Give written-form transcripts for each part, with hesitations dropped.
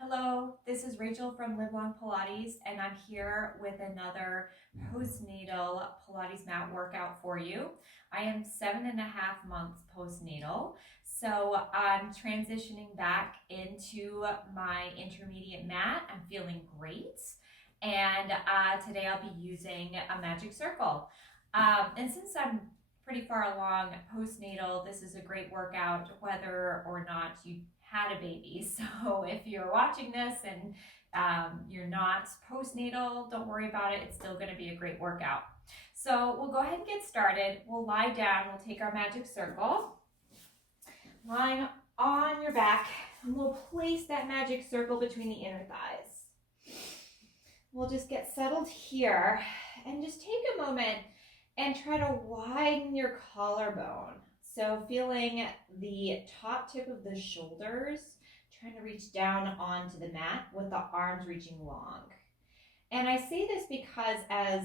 Hello, this is Rachel from Live Long Pilates, and I'm here with another postnatal Pilates mat workout for you. I am 7.5 months postnatal, so I'm transitioning back into my intermediate mat. I'm feeling great, and today I'll be using a magic circle. And since I'm pretty far along postnatal, this is a great workout whether or not you had a baby. So if you're watching this and you're not postnatal, don't worry about it. It's still going to be a great workout. So we'll go ahead and get started. We'll lie down. We'll take our magic circle, lying on your back, and we'll place that magic circle between the inner thighs. We'll just get settled here and just take a moment and try to widen your collarbone. So feeling the top tip of the shoulders, trying to reach down onto the mat with the arms reaching long. And I say this because as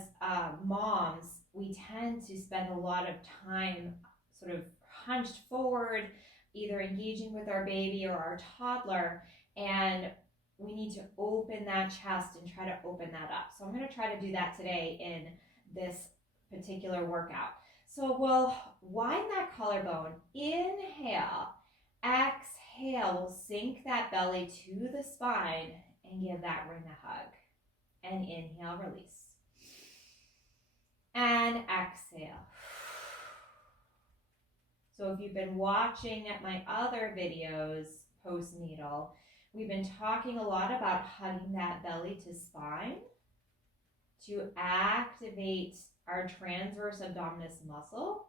moms, we tend to spend a lot of time sort of hunched forward, either engaging with our baby or our toddler, and we need to open that chest and try to open that up. So I'm going to try to do that today in this particular workout. So we'll widen that collarbone, inhale, exhale, we'll sink that belly to the spine and give that ring a hug. And inhale, release. And exhale. So if you've been watching my other videos postnatal, we've been talking a lot about hugging that belly to spine to activate our transverse abdominis muscle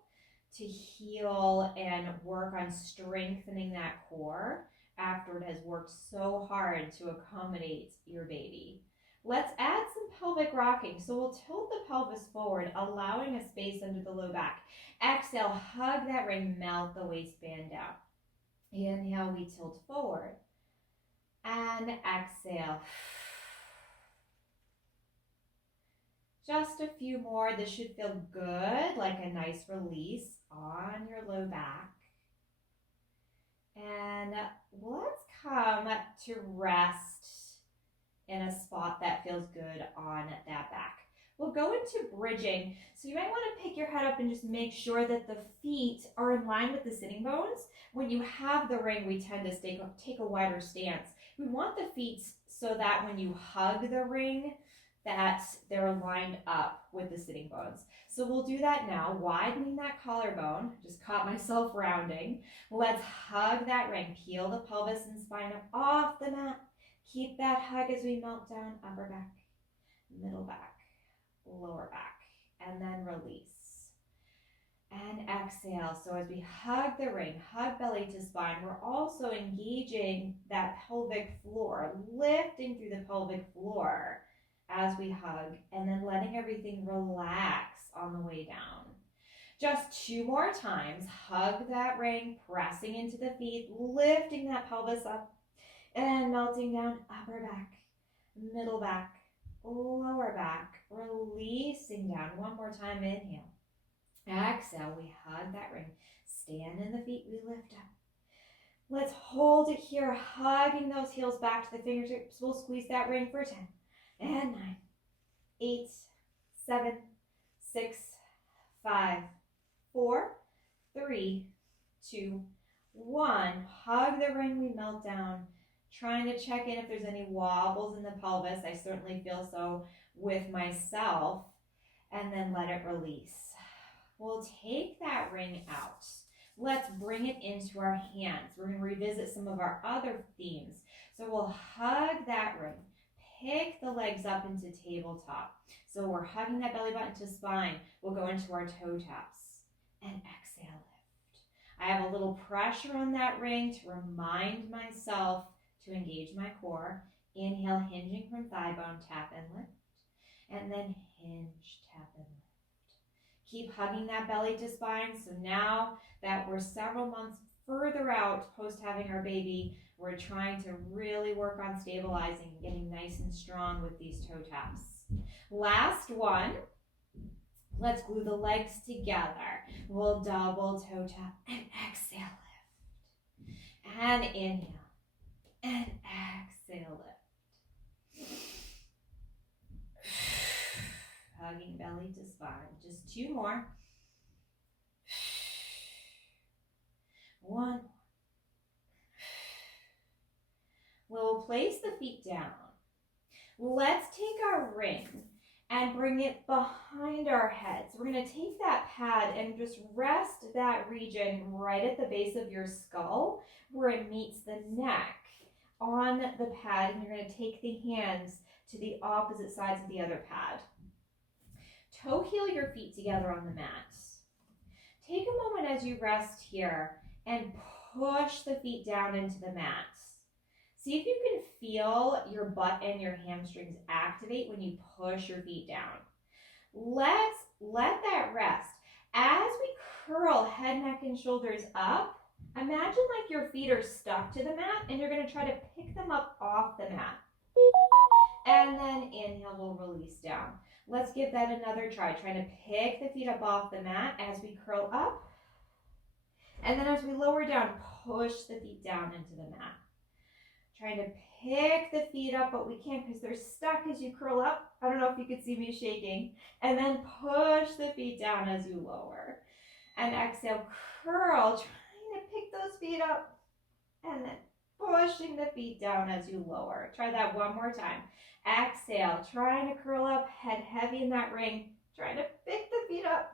to heal and work on strengthening that core after it has worked so hard to accommodate your baby. Let's add some pelvic rocking. So we'll tilt the pelvis forward, allowing a space under the low back. Exhale, hug that ring, melt the waistband down. Inhale, we tilt forward. And exhale. Just a few more. This should feel good, like a nice release on your low back. And let's come to rest in a spot that feels good on that back. We'll go into bridging. So you might want to pick your head up and just make sure that the feet are in line with the sitting bones. When you have the ring, we tend to take a wider stance. We want the feet so that when you hug the ring, that they're lined up with the sitting bones. So we'll do that now, widening that collarbone. Just caught myself rounding. Let's hug that ring. Peel the pelvis and spine up off the mat. Keep that hug as we melt down upper back, middle back, lower back, and then release. And exhale. So as we hug the ring, hug belly to spine, we're also engaging that pelvic floor, lifting through the pelvic floor as we hug, and then letting everything relax on the way down. Just 2 more times. Hug that ring, pressing into the feet, lifting that pelvis up, and melting down upper back, middle back, lower back, releasing down. 1 more time, inhale. Exhale, we hug that ring. Stand in the feet, we lift up. Let's hold it here, hugging those heels back to the fingertips. We'll squeeze that ring for 10. And 9, 8, 7, 6, 5, 4, 3, 2, 1. Hug the ring, we melt down. Trying to check in if there's any wobbles in the pelvis. I certainly feel so with myself. And then let it release. We'll take that ring out. Let's bring it into our hands. We're going to revisit some of our other themes. So we'll hug that ring. Pick the legs up into tabletop. So we're hugging that belly button to spine. We'll go into our toe taps. And exhale, lift. I have a little pressure on that ring to remind myself to engage my core. Inhale, hinging from thigh bone, tap and lift. And then hinge, tap and lift. Keep hugging that belly to spine. So now that we're several months further out post having our baby, we're trying to really work on stabilizing and getting nice and strong with these toe taps. Last one. Let's glue the legs together. We'll double toe tap and exhale, lift. And inhale. And exhale, lift. Hugging belly to spine. Just 2 more. 1. We'll place the feet down. Let's take our ring and bring it behind our head. So we're going to take that pad and just rest that region right at the base of your skull where it meets the neck on the pad, and you're going to take the hands to the opposite sides of the other pad. Toe heel your feet together on the mat. Take a moment as you rest here and push the feet down into the mat. See if you can feel your butt and your hamstrings activate when you push your feet down. Let's let that rest. As we curl head, neck, and shoulders up, imagine like your feet are stuck to the mat and you're going to try to pick them up off the mat. And then inhale, we'll release down. Let's give that another try. Trying to pick the feet up off the mat as we curl up. And then as we lower down, push the feet down into the mat. Trying to pick the feet up, but we can't because they're stuck as you curl up. I don't know if you could see me shaking. And then push the feet down as you lower. And exhale, curl, trying to pick those feet up. And then pushing the feet down as you lower. Try that one more time. Exhale, trying to curl up, head heavy in that ring. Trying to pick the feet up.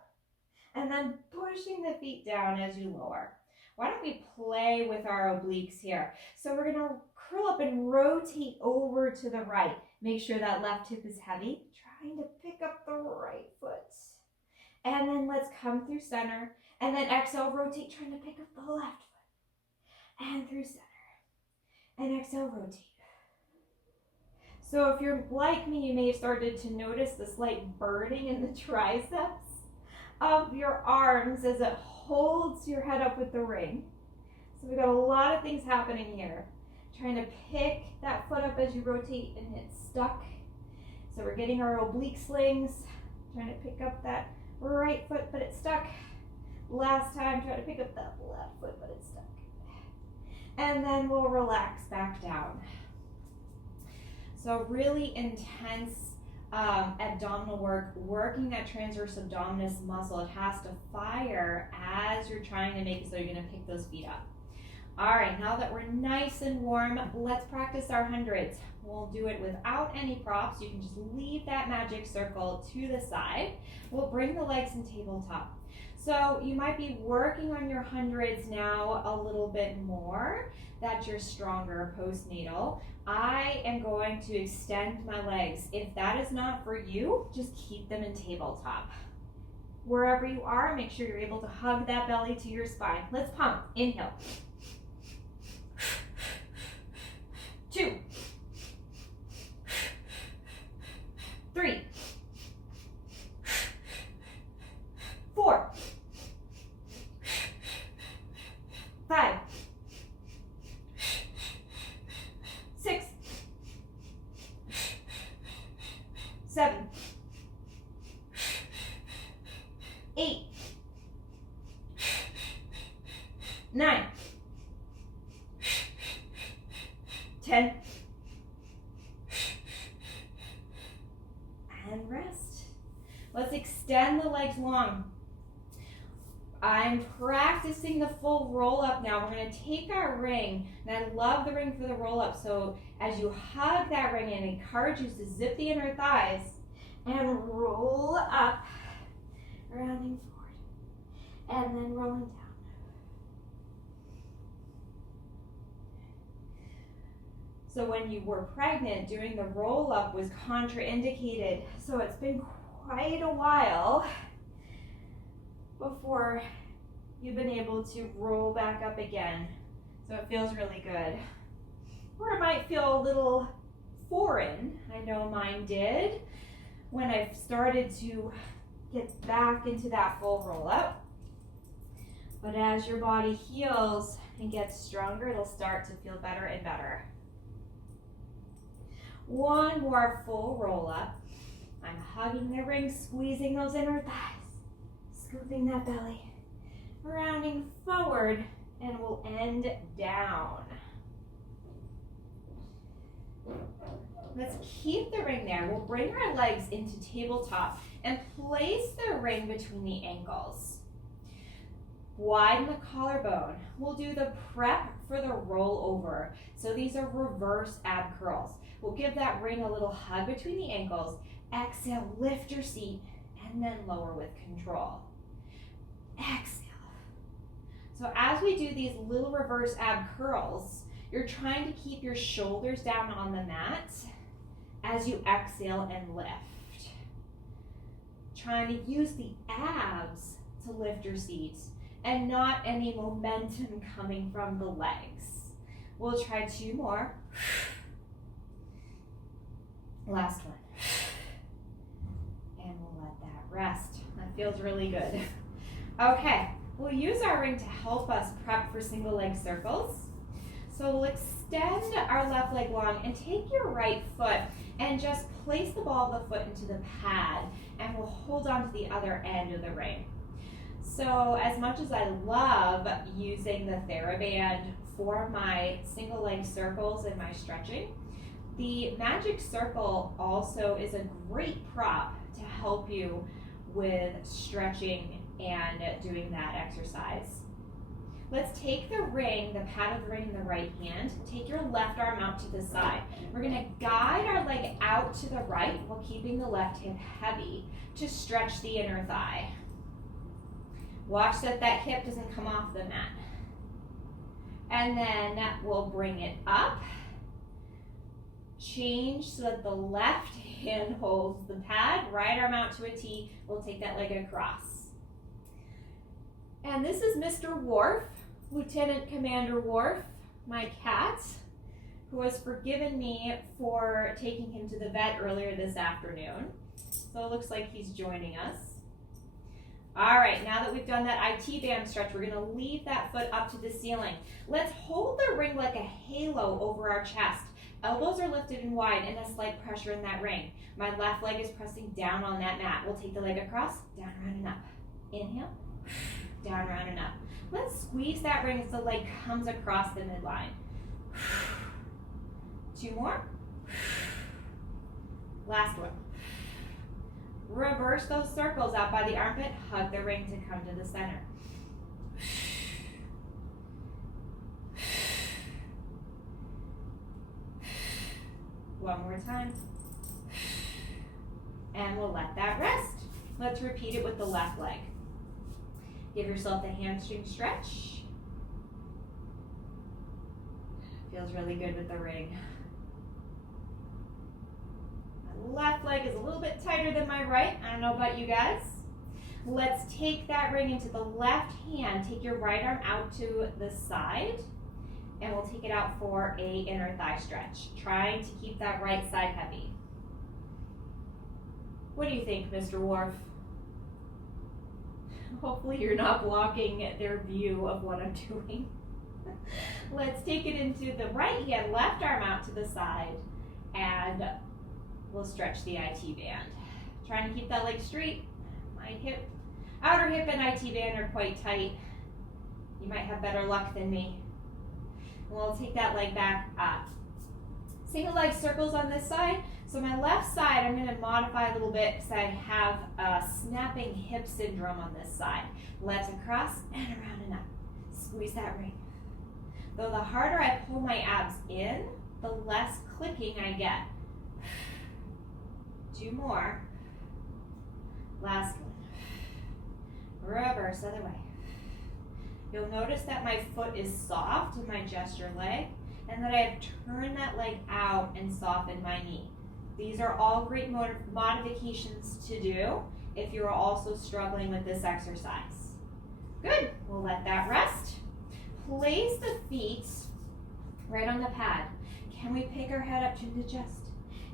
And then pushing the feet down as you lower. Why don't we play with our obliques here? So we're going to curl up and rotate over to the right. Make sure that left hip is heavy. Trying to pick up the right foot. And then let's come through center. And then exhale, rotate, trying to pick up the left foot. And through center. And exhale, rotate. So if you're like me, you may have started to notice the slight burning in the triceps of your arms as it holds your head up with the ring. So we've got a lot of things happening here. Trying to pick that foot up as you rotate and it's stuck. So we're getting our oblique slings. Trying to pick up that right foot, but it's stuck. Last time, try to pick up that left foot, but it's stuck. And then we'll relax back down. So really intense abdominal work, working that transverse abdominis muscle. It has to fire as you're trying to make it so you're going to pick those feet up. All right, now that we're nice and warm, let's practice our hundreds. We'll do it without any props. You can just leave that magic circle to the side. We'll bring the legs in tabletop. So you might be working on your hundreds now a little bit more, that you're stronger postnatal. I am going to extend my legs. If that is not for you, just keep them in tabletop. Wherever you are, make sure you're able to hug that belly to your spine. Let's pump. Inhale. 2, 3, 4, 5, 6, 7, 8, 9, 10, and rest. Let's extend the legs long. I'm practicing the full roll up now. We're going to take our ring, and I love the ring for the roll up. So as you hug that ring, I encourage you to zip the inner thighs and roll up, rounding forward, and then rolling down. So when you were pregnant, doing the roll up was contraindicated. So it's been quite a while before you've been able to roll back up again. So it feels really good. Or it might feel a little foreign. I know mine did when I started to get back into that full roll up. But as your body heals and gets stronger, it'll start to feel better and better. One more full roll up. I'm hugging the ring, squeezing those inner thighs, scooping that belly, rounding forward, and we'll end down. Let's keep the ring there. We'll bring our legs into tabletop and place the ring between the ankles. Widen the collarbone. We'll do the prep for the rollover. So these are reverse ab curls. We'll give that ring a little hug between the ankles. Exhale, lift your seat, and then lower with control. Exhale. So as we do these little reverse ab curls, you're trying to keep your shoulders down on the mat as you exhale and lift. Trying to use the abs to lift your seat and not any momentum coming from the legs. We'll try 2 more. Last one. And we'll let that rest. That feels really good. Okay, we'll use our ring to help us prep for single leg circles. So we'll extend our left leg long and take your right foot and just place the ball of the foot into the pad, and we'll hold on to the other end of the ring. So as much as I love using the TheraBand for my single leg circles and my stretching, the Magic Circle also is a great prop to help you with stretching and doing that exercise. Let's take the ring, the pad of the ring in the right hand, take your left arm out to the side. We're gonna guide our leg out to the right while keeping the left hip heavy to stretch the inner thigh. Watch that that hip doesn't come off the mat. And then we'll bring it up. Change so that the left hand holds the pad, right arm out to a T. We'll take that leg across. And this is Mr. Worf, Lieutenant Commander Worf, my cat, who has forgiven me for taking him to the vet earlier this afternoon. So it looks like he's joining us. All right, now that we've done that IT band stretch, we're gonna leave that foot up to the ceiling. Let's hold the ring like a halo over our chest. Elbows are lifted and wide and a slight pressure in that ring. My left leg is pressing down on that mat. We'll take the leg across, down, around, and up. Inhale, down, around, and up. Let's squeeze that ring as the leg comes across the midline. 2 more. Last one. Reverse those circles out by the armpit. Hug the ring to come to the center. One more time. And we'll let that rest. Let's repeat it with the left leg. Give yourself a hamstring stretch. Feels really good with the ring. My left leg is a little bit tighter than my right. I don't know about you guys. Let's take that ring into the left hand. Take your right arm out to the side. And we'll take it out for a inner thigh stretch, trying to keep that right side heavy. What do you think, Mr. Worf? Hopefully you're not blocking their view of what I'm doing. Let's take it into the right hand, left arm out to the side, and we'll stretch the IT band. Trying to keep that leg straight. My hip, outer hip and IT band are quite tight. You might have better luck than me. We'll take that leg back up. Single leg circles on this side. So my left side, I'm going to modify a little bit because I have a snapping hip syndrome on this side. Let's across and around and up. Squeeze that ring. Though the harder I pull my abs in, the less clicking I get. 2 more. Last one. Reverse other way. You'll notice that my foot is soft in my gesture leg and that I have turned that leg out and softened my knee. These are all great modifications to do if you're also struggling with this exercise. Good, we'll let that rest. Place the feet right on the pad. Can we pick our head up to the chest?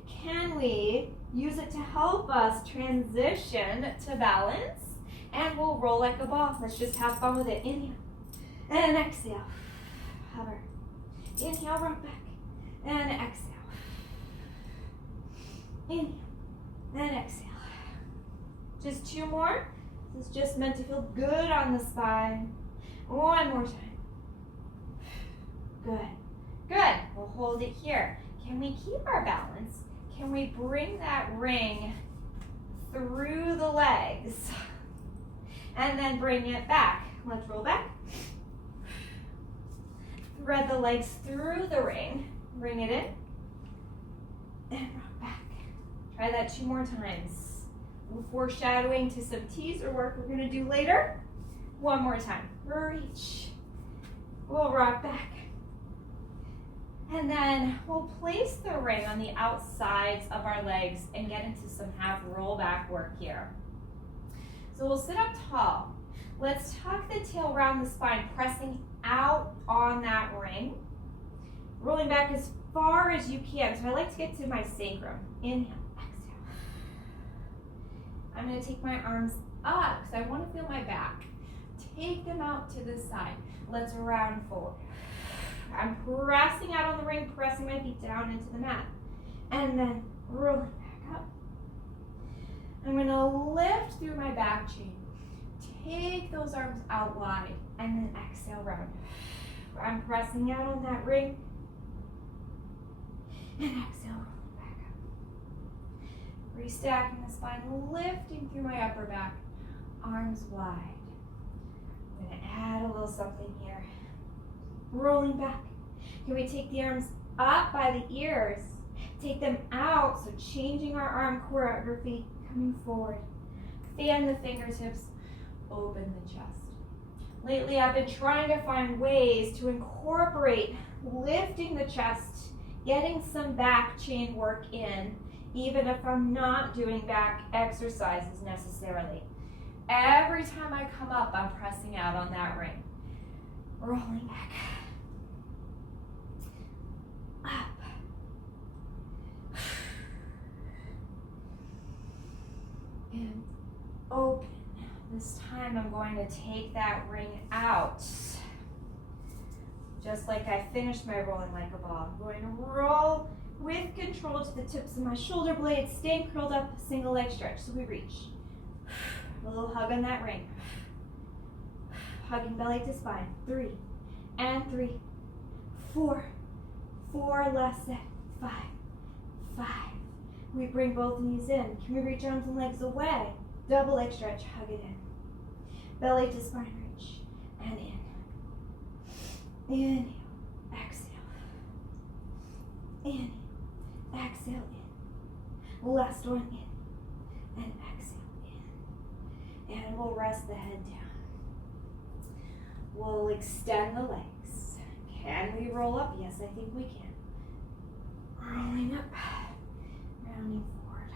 Can we use it to help us transition to balance? And we'll roll like a ball. Let's just have fun with it. Inhale and exhale. Hover. Inhale, rock back. And exhale. Inhale and exhale. Just 2 more. This is just meant to feel good on the spine. 1 more time. Good. Good. We'll hold it here. Can we keep our balance can we bring that ring through the legs and then bring it back? Let's roll back. Thread the legs through the ring, bring it in, and rock back. Try that 2 more times. Foreshadowing to some teaser work we're gonna do later. 1 more time, reach. We'll rock back. And then we'll place the ring on the outsides of our legs and get into some half roll back work here. So we'll sit up tall. Let's tuck the tail around the spine, pressing out on that ring. Rolling back as far as you can. So I like to get to my sacrum. Inhale, exhale. I'm gonna take my arms up because I want to feel my back. Take them out to the side. Let's round forward. I'm pressing out on the ring, pressing my feet down into the mat. And then rolling back up. I'm gonna lift through my back chain. Take those arms out wide and then exhale round. I'm pressing out on that ring. And exhale, back up. Restacking the spine, lifting through my upper back. Arms wide. I'm gonna add a little something here. Rolling back. Can we take the arms up by the ears? Take them out, so changing our arm choreography, coming forward. Fan the fingertips, open the chest. Lately, I've been trying to find ways to incorporate lifting the chest, getting some back chain work in, even if I'm not doing back exercises necessarily. Every time I come up, I'm pressing out on that ring. Rolling back. Up. And open. This time I'm going to take that ring out. Just like I finished my rolling like a ball. I'm going to roll with control to the tips of my shoulder blades, staying curled up, single leg stretch. So we reach. A little hug on that ring. Hugging belly to spine. 3 and 3, 4, 4 last set, 5, 5. We bring both knees in. Can we reach arms and legs away? Double leg stretch, hug it in. Belly to spine reach, and in. Inhale, exhale. Inhale, exhale in. Last one in, and exhale in. And we'll rest the head down. We'll extend the legs. Can we roll up? Yes, I think we can. Rolling up, rounding forward.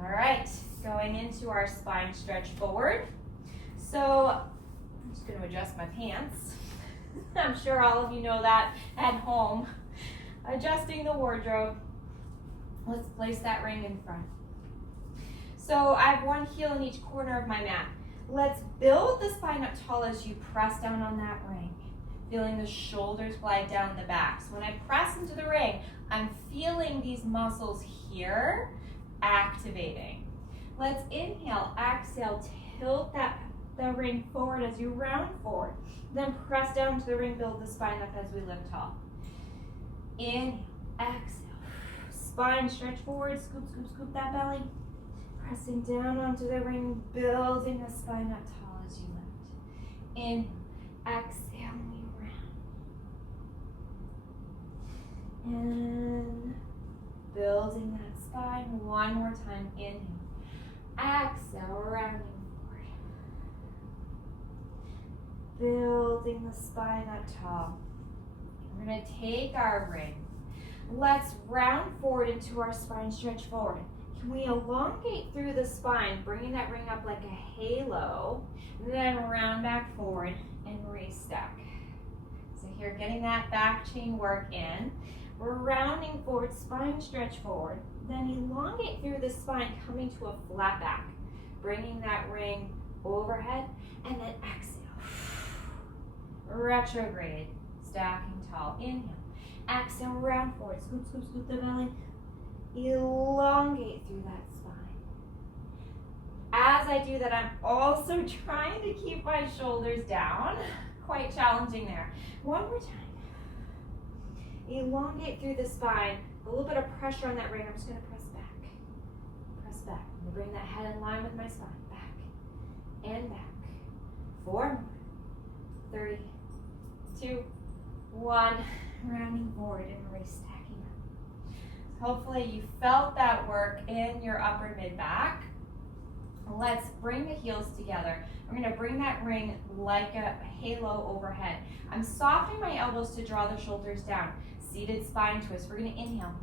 All right, going into our spine stretch forward. So I'm just going to adjust my pants. I'm sure all of you know that at home. Adjusting the wardrobe. Let's place that ring in front. So I have one heel in each corner of my mat. Let's build the spine up tall as you press down on that ring. Feeling the shoulders glide down the back. So when I press into the ring, I'm feeling these muscles here activating. Let's inhale, exhale, tilt the ring forward as you round forward. Then press down to the ring, build the spine up as we lift tall. Inhale, exhale. Spine stretch forward, scoop, scoop, scoop that belly. Pressing down onto the ring, building the spine up tall as you lift. Inhale, exhale, we round. And building that spine one more time. Inhale, exhale, rounding forward. Building the spine up tall. We're going to take our ring. Let's round forward into our spine stretch forward. Can we elongate through the spine, bringing that ring up like a halo, then round back forward and restack. So here, getting that back chain work in. We're rounding forward, spine stretch forward, then elongate through the spine, coming to a flat back, bringing that ring overhead, and then exhale. Retrograde, stacking tall. Inhale, exhale, round forward, scoop, scoop, scoop the belly. Elongate through that spine. As I do that, I'm also trying to keep my shoulders down. Quite challenging there. One more time. Elongate through the spine. A little bit of pressure on that ring. I'm just going to press back. Press back. I'm going to bring that head in line with my spine. Back and back. 4 more. 3, 2, 1. Rounding forward and restacking up. Hopefully you felt that work in your upper mid-back. Let's bring the heels together. We're going to bring that ring like a halo overhead. I'm softening my elbows to draw the shoulders down. Seated spine twist. We're going to inhale.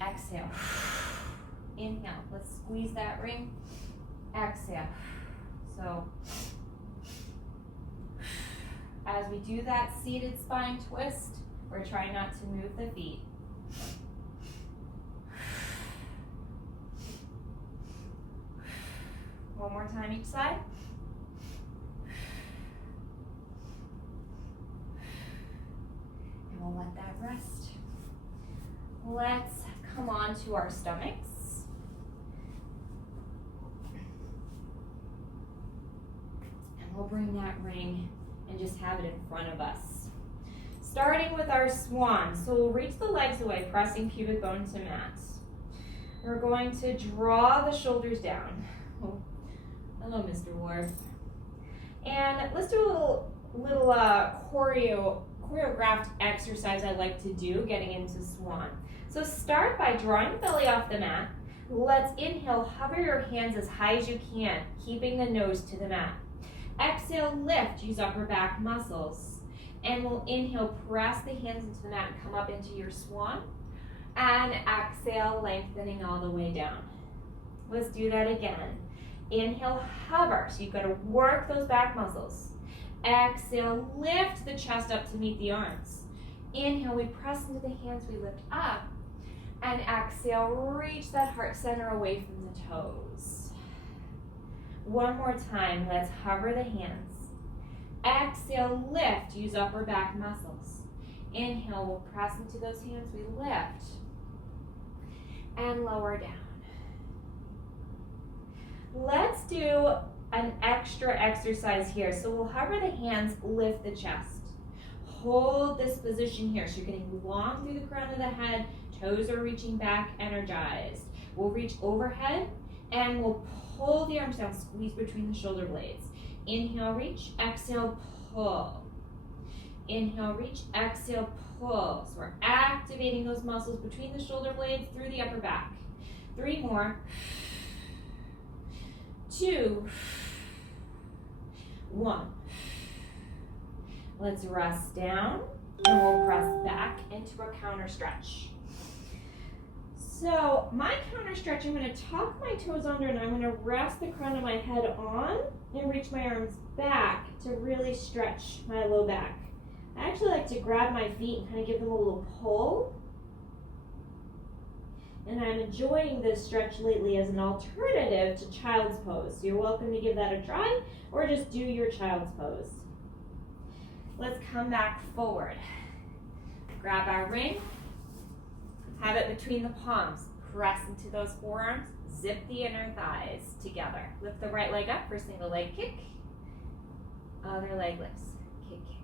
Exhale. Inhale. Let's squeeze that ring. Exhale. So, as we do that seated spine twist, we're trying not to move the feet. One more time each side. And we'll let that rest. Let's come on to our stomachs. And we'll bring that ring and just have it in front of us. Starting with our swan. So we'll reach the legs away, pressing pubic bone to mat. We're going to draw the shoulders down. Oh, hello, Mr. Ward. And let's do a little choreographed exercise I like to do getting into swan. So start by drawing the belly off the mat. Let's inhale, hover your hands as high as you can, keeping the nose to the mat. Exhale, lift, use upper back muscles. And we'll inhale, press the hands into the mat and come up into your swan. And exhale, lengthening all the way down. Let's do that again. Inhale, hover. So you've got to work those back muscles. Exhale, lift the chest up to meet the arms. Inhale, we press into the hands, we lift up. And exhale, reach that heart center away from the toes. One more time, let's hover the hands. Exhale, lift, use upper back muscles. Inhale, we'll press into those hands, we lift. And lower down. Let's do an extra exercise here. So we'll hover the hands, lift the chest. Hold this position here. So you're getting long through the crown of the head, toes are reaching back, energized. We'll reach overhead and we'll pull the arms down, squeeze between the shoulder blades. Inhale, reach, exhale, pull. Inhale, reach, exhale, pull. So we're activating those muscles between the shoulder blades through the upper back. 3 more. 2, 1. Let's rest down and we'll press back into a counter stretch. So my counter stretch, I'm going to tuck my toes under and I'm going to rest the crown of my head on and reach my arms back to really stretch my low back. I actually like to grab my feet and kind of give them a little pull. And I'm enjoying this stretch lately as an alternative to child's pose. So you're welcome to give that a try or just do your child's pose. Let's come back forward. Grab our ring. Have it between the palms. Press into those forearms. Zip the inner thighs together. Lift the right leg up for single leg kick. Other leg lifts. Kick, kick.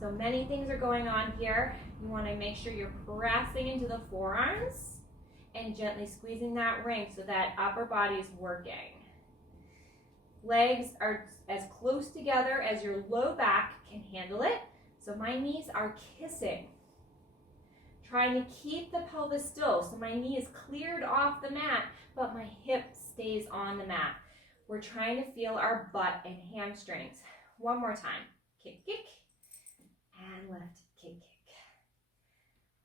So many things are going on here. You want to make sure you're pressing into the forearms and gently squeezing that ring so that upper body is working. Legs are as close together as your low back can handle it. So my knees are kissing. Trying to keep the pelvis still. So my knee is cleared off the mat, but my hip stays on the mat. We're trying to feel our butt and hamstrings. One more time. Kick, kick. And lift, kick, kick.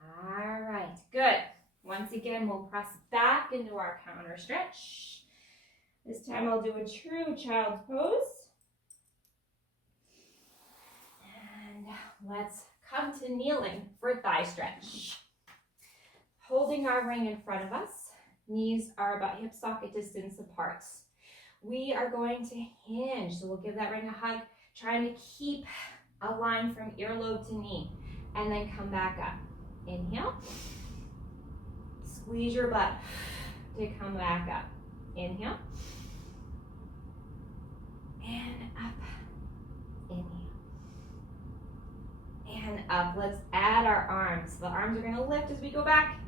All right, good. Once again, we'll press back into our counter stretch. This time I'll do a true child's pose. And let's come to kneeling for thigh stretch. Holding our ring in front of us. Knees are about hip socket distance apart. We are going to hinge, so we'll give that ring a hug, trying to keep a line from earlobe to knee, and then come back up. Inhale. Squeeze your butt to come back up. Inhale. And up. Inhale. And and up. Let's add our arms. The arms are going to lift as we go back.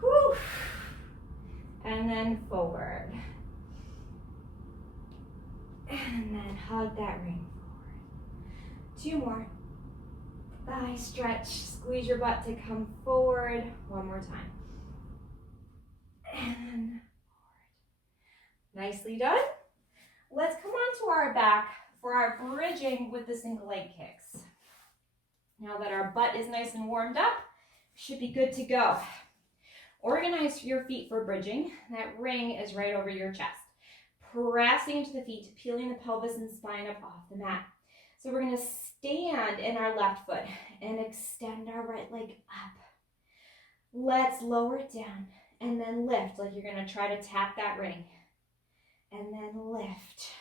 Whew. And then forward. And then hug that ring forward. 2 more. Thigh stretch. Squeeze your butt to come forward. 1 more time. And then forward. Nicely done. Let's come onto our back for our bridging with the single leg kicks. Now that our butt is nice and warmed up, should be good to go. Organize your feet for bridging. That ring is right over your chest. Pressing into the feet, peeling the pelvis and spine up off the mat. So we're going to stand in our left foot and extend our right leg up. Let's lower it down and then lift like you're going to try to tap that ring. And then lift.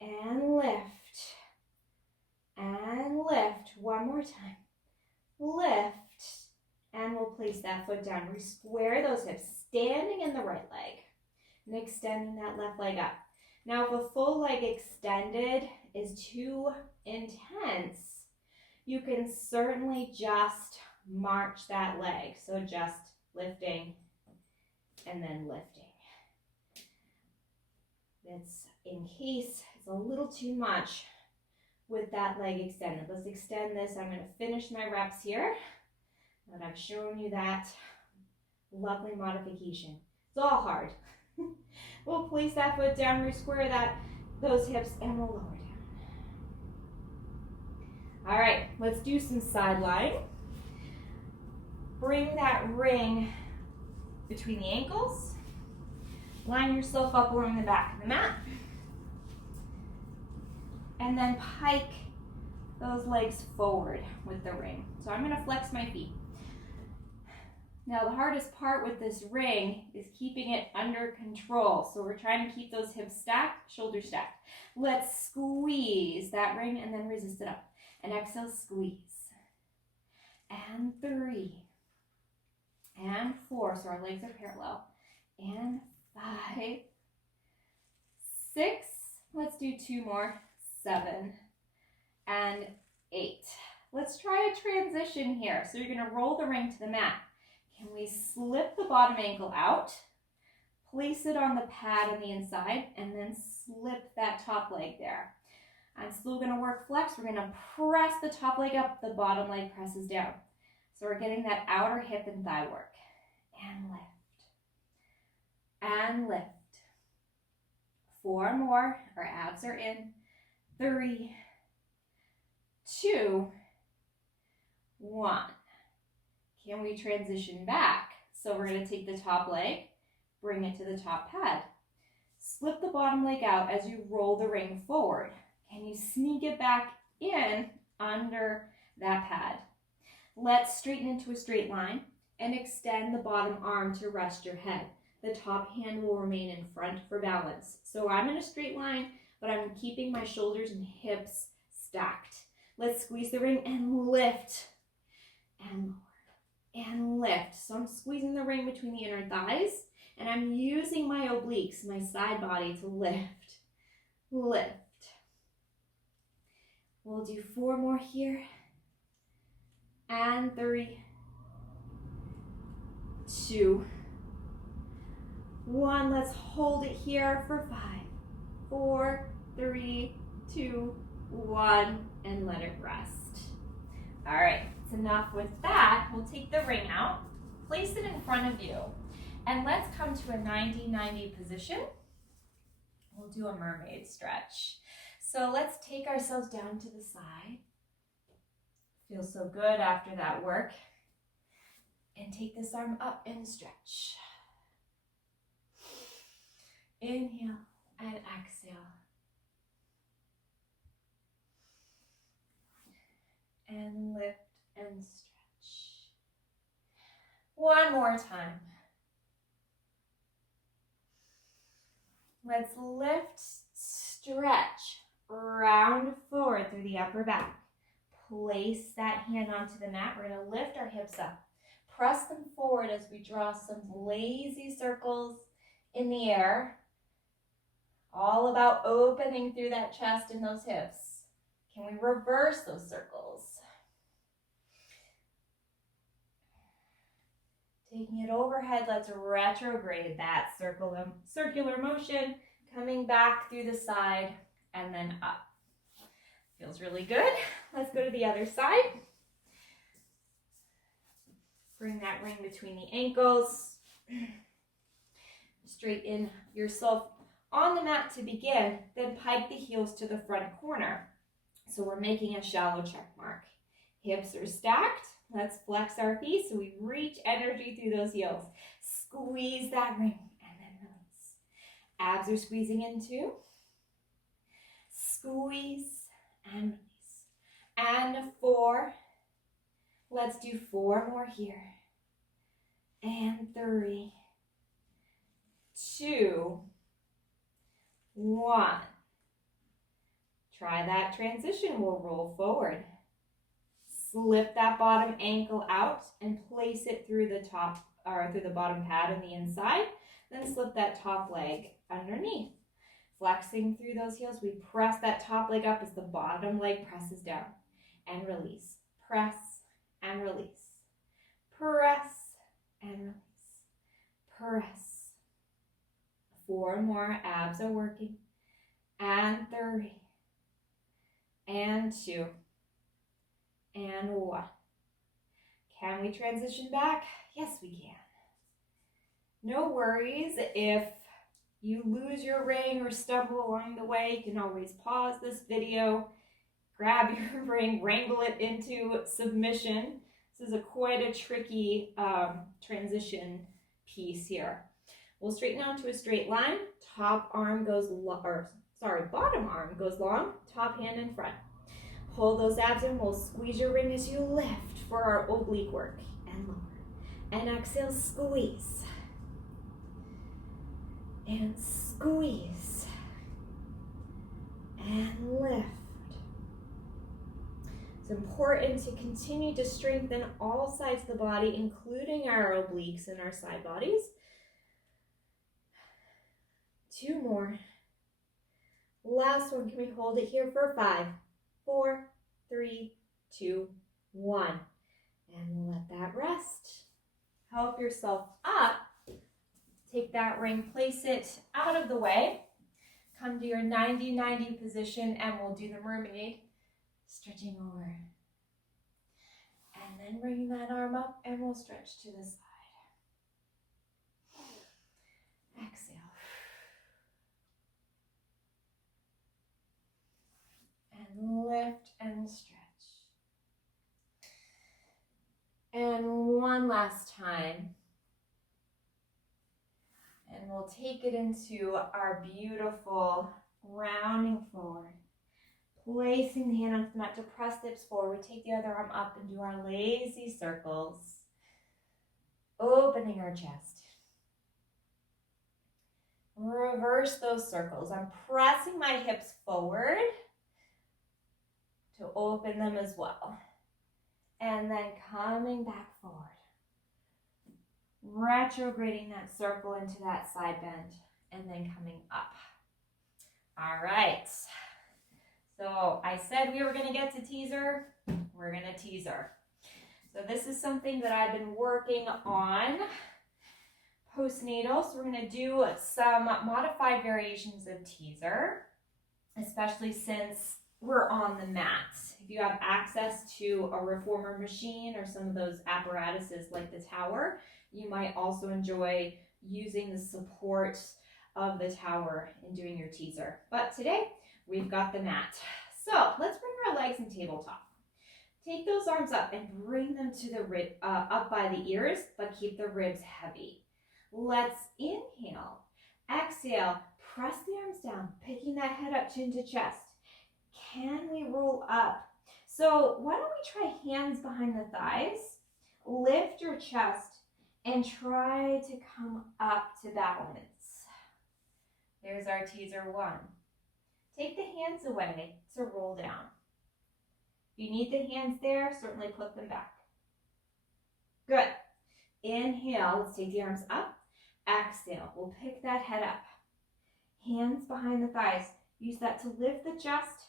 And lift. And lift. 1 more time. Lift. And we'll place that foot down. We square those hips, standing in the right leg and extending that left leg up. Now, if a full leg extended is too intense, you can certainly just march that leg. So just lifting and then lifting. That's in case it's a little too much with that leg extended. Let's extend this. I'm going to finish my reps here. And I've shown you that lovely modification. It's all hard. We'll place that foot down, re-square those hips, and we'll lower down. All right, let's do some side lying. Bring that ring between the ankles. Line yourself up along the back of the mat. And then pike those legs forward with the ring. So I'm going to flex my feet. Now the hardest part with this ring is keeping it under control. So we're trying to keep those hips stacked, shoulders stacked. Let's squeeze that ring and then resist it up. And exhale, squeeze. And 3. And 4, so our legs are parallel. And 5. 6. Let's do 2 more. 7. And 8. Let's try a transition here. So you're going to roll the ring to the mat. Can we slip the bottom ankle out, place it on the pad on the inside, and then slip that top leg there. I'm still going to work flex. We're going to press the top leg up, the bottom leg presses down. So we're getting that outer hip and thigh work. And lift. And lift. 4 more. Our abs are in. 3, 2, 1. Can we transition back? So we're going to take the top leg, bring it to the top pad. Slip the bottom leg out as you roll the ring forward. Can you sneak it back in under that pad? Let's straighten into a straight line and extend the bottom arm to rest your head. The top hand will remain in front for balance. So I'm in a straight line, but I'm keeping my shoulders and hips stacked. Let's squeeze the ring and lift and lower. And lift. So I'm squeezing the ring between the inner thighs, and I'm using my obliques, my side body, to lift. Lift. We'll do 4 more here. And 3, 2, 1. Let's hold it here for 5, 4, 3, 2, 1, and let it rest. All right. Enough with that. We'll take the ring out, place it in front of you, and let's come to a 90-90 position. We'll do a mermaid stretch. So let's take ourselves down to the side. Feels so good after that work. And take this arm up and stretch. Inhale and exhale. And lift and stretch. 1 more time. Let's lift, stretch, round forward through the upper back. Place that hand onto the mat. We're going to lift our hips up. Press them forward as we draw some lazy circles in the air. All about opening through that chest and those hips. Can we reverse those circles? Taking it overhead, let's retrograde that circular motion, coming back through the side and then up. Feels really good. Let's go to the other side. Bring that ring between the ankles. Straighten yourself on the mat to begin, then pike the heels to the front corner. So we're making a shallow check mark. Hips are stacked. Let's flex our feet so we reach energy through those heels. Squeeze that ring and then release. Abs are squeezing in too. Squeeze and release. And 4. Let's do 4 more here. And 3, 2, 1. Try that transition. We'll roll forward. Slip that bottom ankle out and place it through the top or through the bottom pad on the inside. Then slip that top leg underneath. Flexing through those heels, we press that top leg up as the bottom leg presses down. And release. Press and release. Press and release. Press. 4 more. Abs are working. And 3. And 2. And 1. Can we transition back? Yes, we can. No worries if you lose your ring or stumble along the way. You can always pause this video, grab your ring, wrangle it into submission. This is quite a tricky transition piece here. We'll straighten out to a straight line. Bottom arm goes long, top hand in front. Hold those abs in. We'll squeeze your ring as you lift for our oblique work and lower. And exhale, squeeze. And squeeze. And lift. It's important to continue to strengthen all sides of the body, including our obliques and our side bodies. 2 more. Last one. Can we hold it here for 5, 4, 3, 2, 1. And we'll let that rest. Help yourself up. Take that ring, place it out of the way. Come to your 90-90 position and we'll do the mermaid. Stretching over. And then bringing that arm up and we'll stretch to the side. Exhale. And lift and stretch. And one last time. And we'll take it into our beautiful rounding forward. Placing the hand on the mat to press the hips forward. Take the other arm up and do our lazy circles. Opening our chest. Reverse those circles. I'm pressing my hips forward to open them as well. And then coming back forward. Retrograding that circle into that side bend. And then coming up. All right. So I said we were going to get to teaser. We're going to teaser. So this is something that I've been working on postnatal. So we're going to do some modified variations of teaser, especially since we're on the mat. If you have access to a reformer machine or some of those apparatuses like the tower, you might also enjoy using the support of the tower in doing your teaser. But today, we've got the mat. So let's bring our legs in tabletop. Take those arms up and bring them to the up by the ears, but keep the ribs heavy. Let's inhale. Exhale. Press the arms down, picking that head up, chin to chest. Can we roll up? So why don't we try hands behind the thighs? Lift your chest and try to come up to balance. There's our teaser 1. Take the hands away to roll down. If you need the hands there, certainly put them back. Good. Inhale, let's take the arms up. Exhale, we'll pick that head up. Hands behind the thighs. Use that to lift the chest.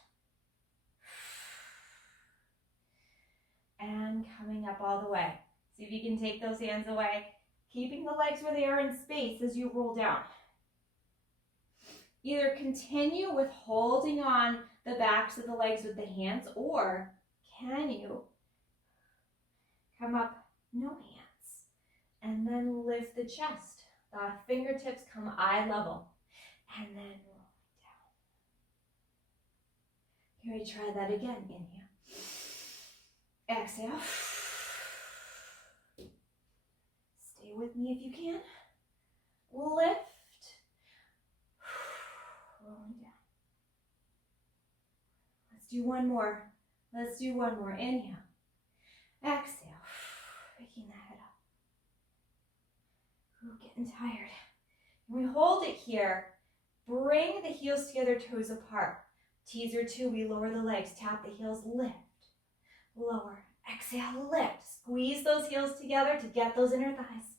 And coming up all the way. See if you can take those hands away Keeping the legs where they are in space as you roll down. Either continue with holding on the backs of the legs with the hands, or can you come up no hands and then lift the chest. The fingertips come eye level and then roll down. Can we try that again? Inhale. Exhale. Stay with me if you can. Lift. Rolling down. Let's do one more. Let's do one more. Inhale. Exhale. Picking the head up. Ooh, getting tired. We hold it here. Bring the heels together, toes apart. Teaser 2, we lower the legs. Tap the heels, lift. Lower. Exhale, lift. Squeeze those heels together to get those inner thighs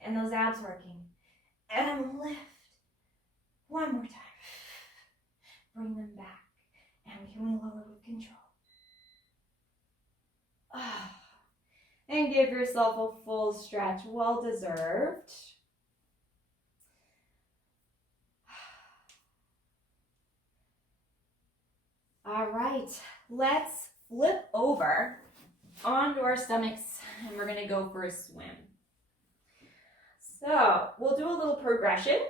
and those abs working. And lift. One more time. Bring them back. And can we lower with control? And give yourself a full stretch. Well deserved. All right, let's flip over onto our stomachs and we're gonna go for a swim. So we'll do a little progression.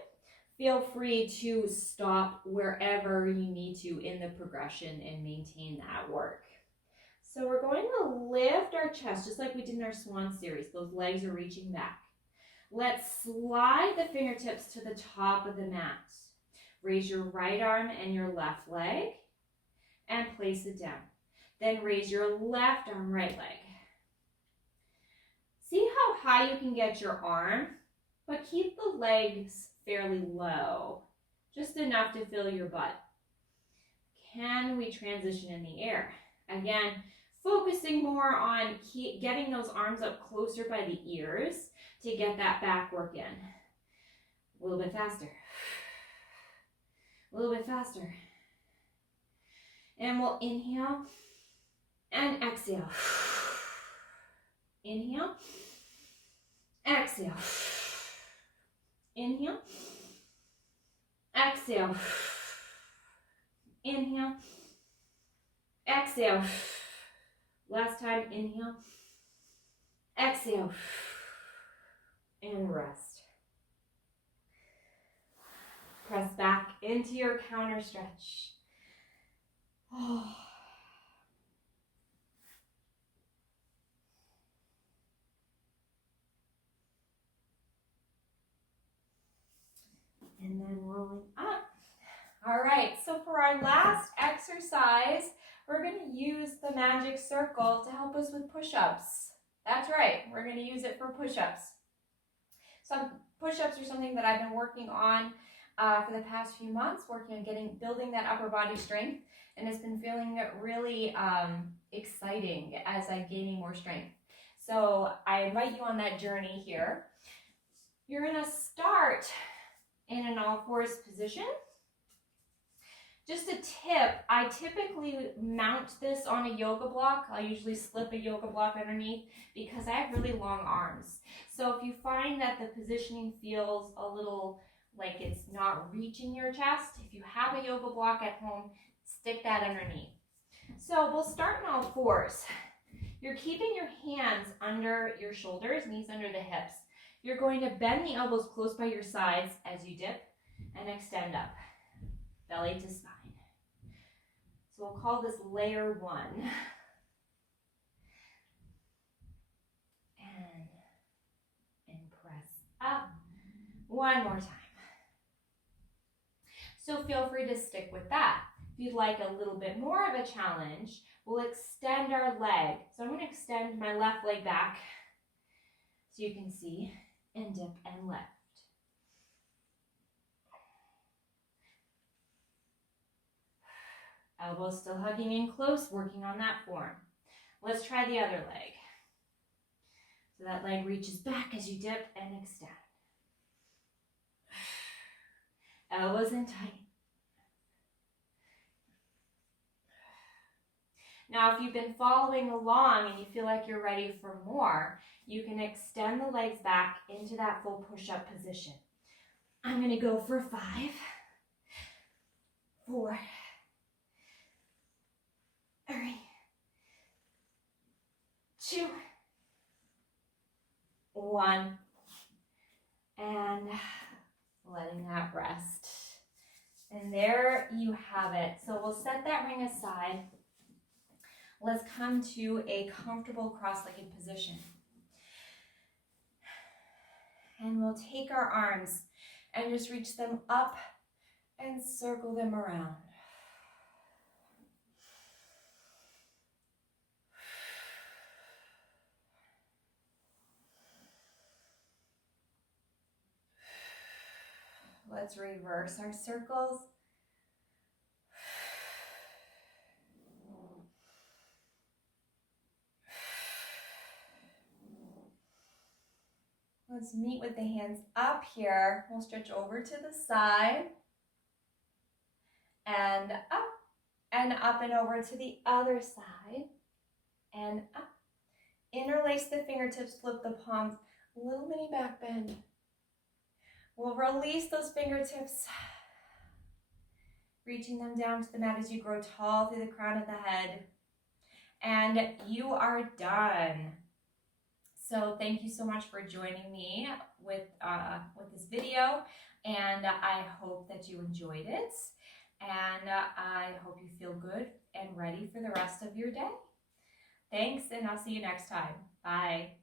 Feel free to stop wherever you need to in the progression and maintain that work. So we're going to lift our chest just like we did in our swan series. Those legs are reaching back. Let's slide the fingertips to the top of the mat. Raise your right arm and your left leg and place it down. Then raise your left arm, right leg. See how high you can get your arm, but keep the legs fairly low, just enough to fill your butt. Can we transition in the air? Again, focusing more on getting those arms up closer by the ears to get that back work in. A little bit faster. A little bit faster. And we'll inhale and exhale. Inhale, exhale. Inhale, exhale. Inhale, exhale. Last time, inhale, exhale, and rest. Press back into your counter stretch. Oh. And then rolling up. All right, so for our last exercise, we're going to use the magic circle to help us with push-ups. That's right, we're going to use it for push-ups. So push-ups are something that I've been working on for the past few months, working on building that upper body strength, and it's been feeling really exciting as I'm gaining more strength. So I invite you on that journey here. You're going to start in an all fours position. Just a tip, I typically mount this on a yoga block. I usually slip a yoga block underneath because I have really long arms. So if you find that the positioning feels a little like it's not reaching your chest, if you have a yoga block at home, stick that underneath. So we'll start in all fours. You're keeping your hands under your shoulders, knees under the hips. You're going to bend the elbows close by your sides as you dip and extend up, belly to spine. So we'll call this layer 1. And press up. One more time. So feel free to stick with that. If you'd like a little bit more of a challenge, we'll extend our leg. So I'm going to extend my left leg back so you can see, and dip and lift. Elbows still hugging in close, working on that form. Let's try the other leg. So that leg reaches back as you dip and extend. Elbows in tight. Now, if you've been following along and you feel like you're ready for more, you can extend the legs back into that full push-up position. I'm going to go for 5, 4, 3, 2, 1, and letting that rest. And there you have it. So we'll set that ring aside. Let's come to a comfortable cross-legged position. And we'll take our arms and just reach them up and circle them around. Let's reverse our circles. Let's meet with the hands up here. We'll stretch over to the side and up and over to the other side and up. Interlace the fingertips, flip the palms, little mini back bend. We'll release those fingertips, reaching them down to the mat as you grow tall through the crown of the head. And you are done. So thank you so much for joining me with this video, and I hope that you enjoyed it, and I hope you feel good and ready for the rest of your day. Thanks, and I'll see you next time. Bye.